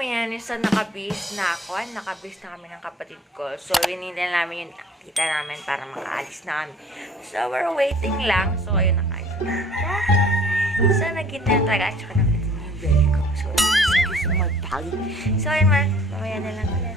kami yan sa nakabis na ako. Nakabis na kami ng kapatid ko. So, hinintay namin yung tita namin para makaalis na kami. So, we're waiting lang. So, ayun, nakaalis na siya. So, nagkita na talaga. At saka nakita niyo yung belly ko. So, excuse my belly. So, ayun man. Mamaya na lang ulit.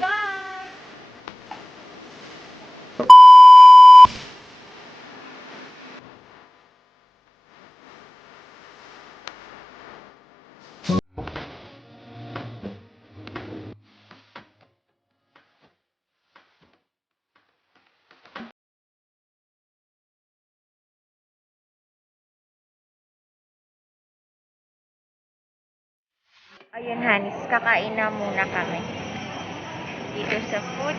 Bye! Ayun, Hanis, kakain na muna kami dito sa food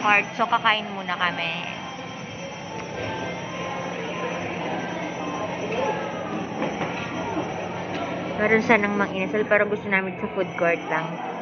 court. So, kakain muna kami. Meron sanang mang inasal pero gusto namin sa food court lang.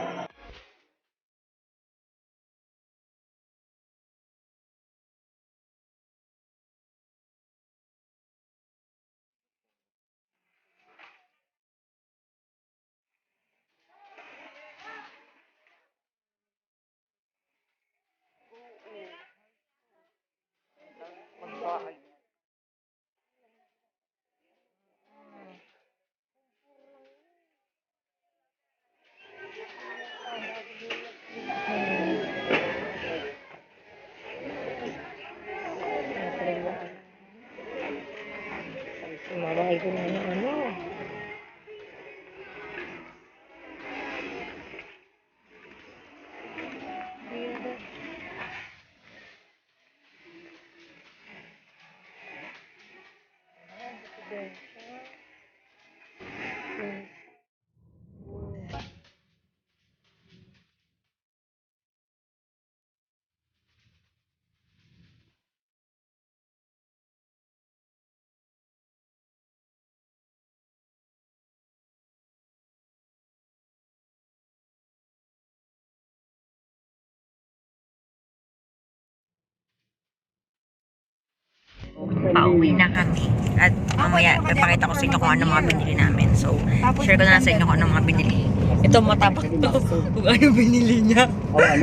pauwi na kami. At mamaya, ipakita ko sa inyo kung ano mga binili namin. So, share ko na lang sa inyo kung ano mga binili. Ito, matapos to kung ano binili niya.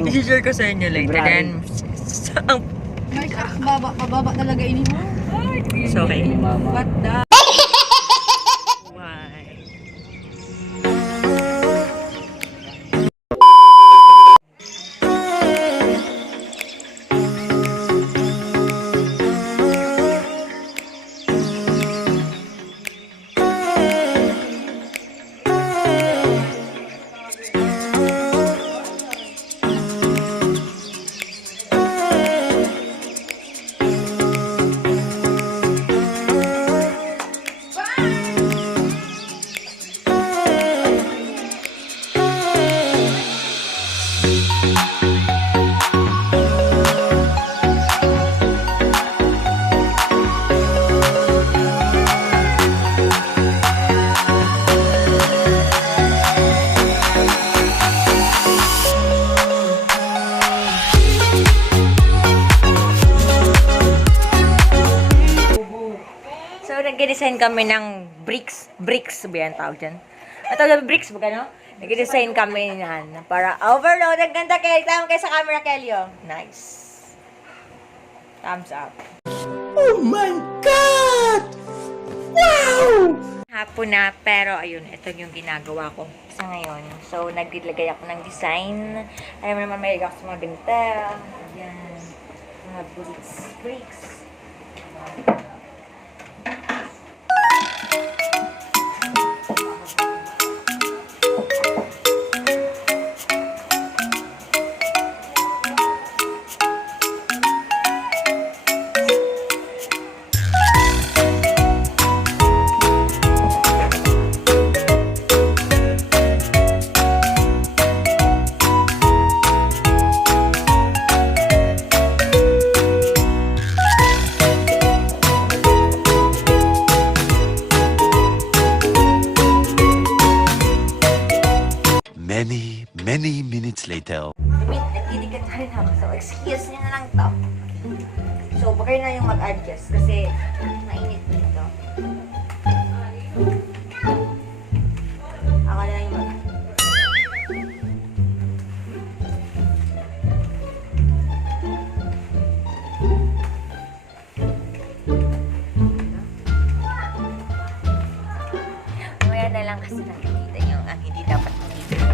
I-share ko sa inyo later. Then, ang... Mababa talaga ini mo. So, okay. What the? Why? So, nag-design kami ng bricks ba yan tawag dyan? Ito na bricks ba gano? Nag-design kami yan para overload. Ang ganda Kelly. Tama kayo sa camera, Kelly. Oh. Nice. Thumbs up. Oh my God! Wow! Hapon na, pero ayun, ito yung ginagawa ko sa ngayon. So, naglagay ako ng design. Alam mo naman, may ako sa mga ganito. Ayan. Mga bricks. Many minutes later. Wait, nagdidikat na rin ako. So, excuse nyo na lang to. So, bagay na yung mag-adjust kasi mainit dito. Ako na lang yung mag-adjust. Mamaya na lang kasi nakikita yung ang hindi dapat makita.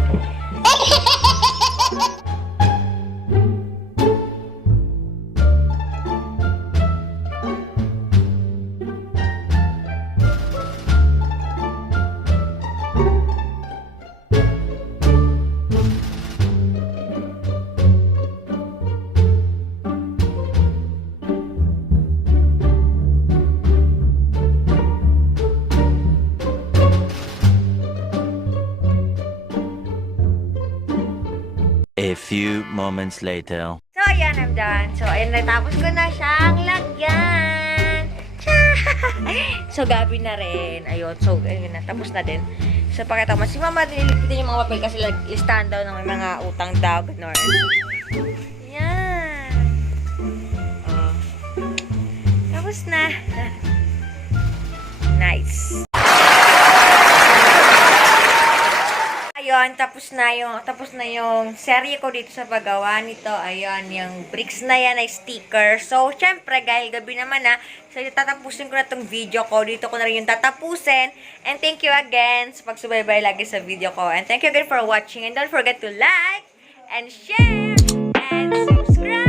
A few moments later. So, ayan, I'm done. So, ayan, natapos ko na siyang lagyan. So, gabi na rin. Ayun, so, ayun na, tapos na din. So, pakita ko, si Mama, nililipitin yung mga papel kasi listahan daw ng mga utang daw, ganun. Ayan. Oh. Tapos na. Nice. Ayun, tapos na yung serye ko dito sa paggawa nito. Ayun, yung bricks na yan ay sticker. So, syempre, dahil gabi naman na, so tatapusin ko na tong video ko. Dito ko na rin yung tatapusin. And thank you again sa pagsubaybay lagi sa video ko. And thank you again for watching. And don't forget to like, and share, and subscribe.